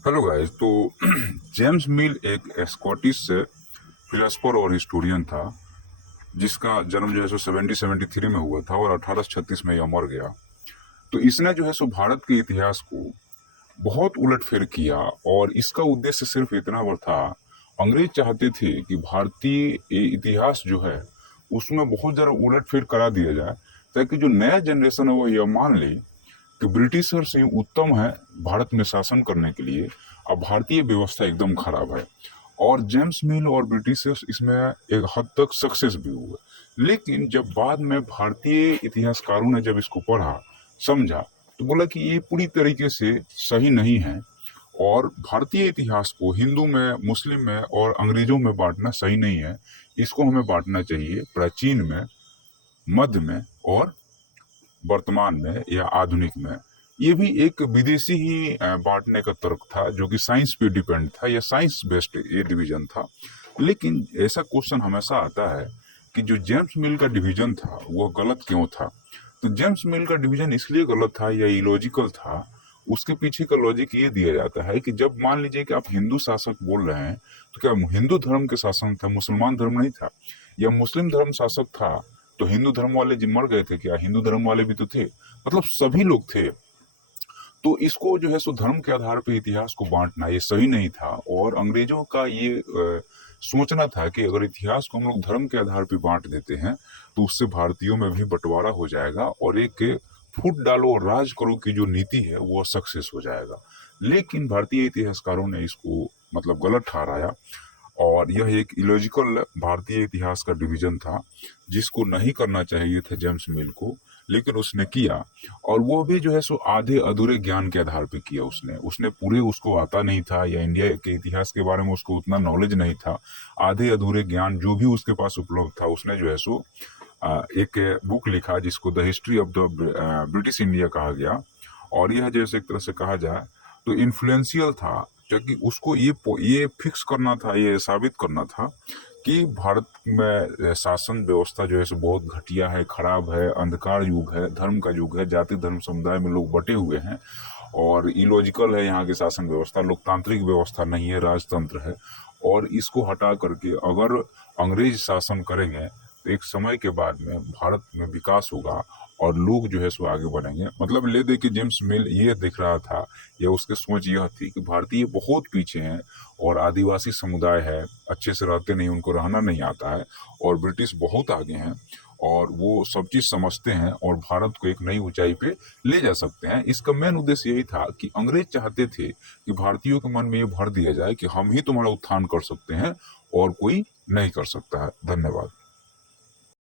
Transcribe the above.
Hello guys. तो James मिल एक Scottish philosopher और हिस्टोरियन था जिसका जन्म जो है सो 1773 में हुआ था और 1836 में यह मर गया। तो इसने जो है सो भारत के इतिहास को बहुत उलटफेर किया और इसका उद्देश्य सिर्फ इतना पर था। अंग्रेज चाहते थे कि भारतीय इतिहास जो है उसमें बहुत ज़्यादा उलटफेर करा दिया जाए ताकि जो नया जनरेशन है वो यह मान ले कि ब्रिटिशर्स ही उत्तम है भारत में शासन करने के लिए। अब भारतीय व्यवस्था एकदम खराब है और जेम्स मिल और ब्रिटिशर्स इसमें एक हद तक सक्सेस भी हुए। लेकिन जब बाद में भारतीय इतिहासकारों ने जब इसको पढ़ा समझा तो बोला कि ये पूरी तरीके से सही नहीं है और भारतीय इतिहास को हिंदू में, मुस्लिम में और अंग्रेजों में बांटना सही नहीं है। इसको हमें बांटना चाहिए प्राचीन में, मध्य में और वर्तमान में या आधुनिक में। ये भी एक विदेशी ही बांटने का तर्क था जो कि साइंस पे डिपेंड था या साइंस बेस्ड ये डिवीजन था। लेकिन ऐसा क्वेश्चन हमेशा आता है कि जो जेम्स मिल का डिवीजन था वो गलत क्यों था। तो जेम्स मिल का डिवीजन इसलिए गलत था या इलॉजिकल था, उसके पीछे का लॉजिक ये दिया जाता है कि जब मान लीजिए कि आप हिंदू शासक बोल रहे हैं तो क्या हिंदू धर्म के शासन था, मुसलमान धर्म नहीं था, या मुस्लिम धर्म शासक था तो हिंदू धर्म वाले जी मर गए थे क्या? हिंदू धर्म वाले भी तो थे, मतलब सभी लोग थे। तो इसको जो है सो धर्म के आधार पे इतिहास को बांटना ये सही नहीं था और अंग्रेजों का ये सोचना था कि अगर इतिहास को हम लोग धर्म के आधार पे बांट देते हैं तो उससे भारतीयों में भी बंटवारा हो जाएगा और एक फूट डालो और राज करो की जो नीति है वो सक्सेस हो जाएगा। लेकिन भारतीय इतिहासकारों ने इसको मतलब गलत ठहराया और यह एक इलॉजिकल भारतीय इतिहास का डिवीजन था जिसको नहीं करना चाहिए था जेम्स मिल को, लेकिन उसने किया। और वो भी जो है सो आधे अधूरे ज्ञान के आधार पे किया। उसने उसने पूरे उसको आता नहीं था या इंडिया के इतिहास के बारे में उसको उतना नॉलेज नहीं था। आधे अधूरे ज्ञान जो भी उसके पास उपलब्ध था उसने जो है सो एक बुक लिखा जिसको the history of the British India कहा गया। और यह जैसे एक तरह से कहा जाए तो इन्फ्लुएंशियल था क्योंकि उसको ये फिक्स करना था, ये साबित करना था कि भारत में शासन व्यवस्था जो है सो बहुत घटिया है, खराब है, अंधकार युग है, धर्म का युग है, जाति धर्म समुदाय में लोग बटे हुए हैं और इलॉजिकल है यहाँ की शासन व्यवस्था, लोकतांत्रिक व्यवस्था नहीं है, राजतंत्र है। और इसको हटा करके अगर अंग्रेज शासन करेंगे तो एक समय के बाद में भारत में विकास होगा और लोग जो है सो आगे बढ़ेंगे। मतलब ले दे कि जेम्स मिल ये दिख रहा था या उसकी सोच यह थी कि भारतीय बहुत पीछे हैं और आदिवासी समुदाय है, अच्छे से रहते नहीं, उनको रहना नहीं आता है, और ब्रिटिश बहुत आगे हैं और वो सब चीज समझते हैं और भारत को एक नई ऊंचाई पे ले जा सकते हैं। इसका मेन उद्देश्य यही था कि अंग्रेज चाहते थे कि भारतीयों के मन में ये भर दिया जाए कि हम ही तुम्हारा उत्थान कर सकते हैं और कोई नहीं कर सकता है। धन्यवाद।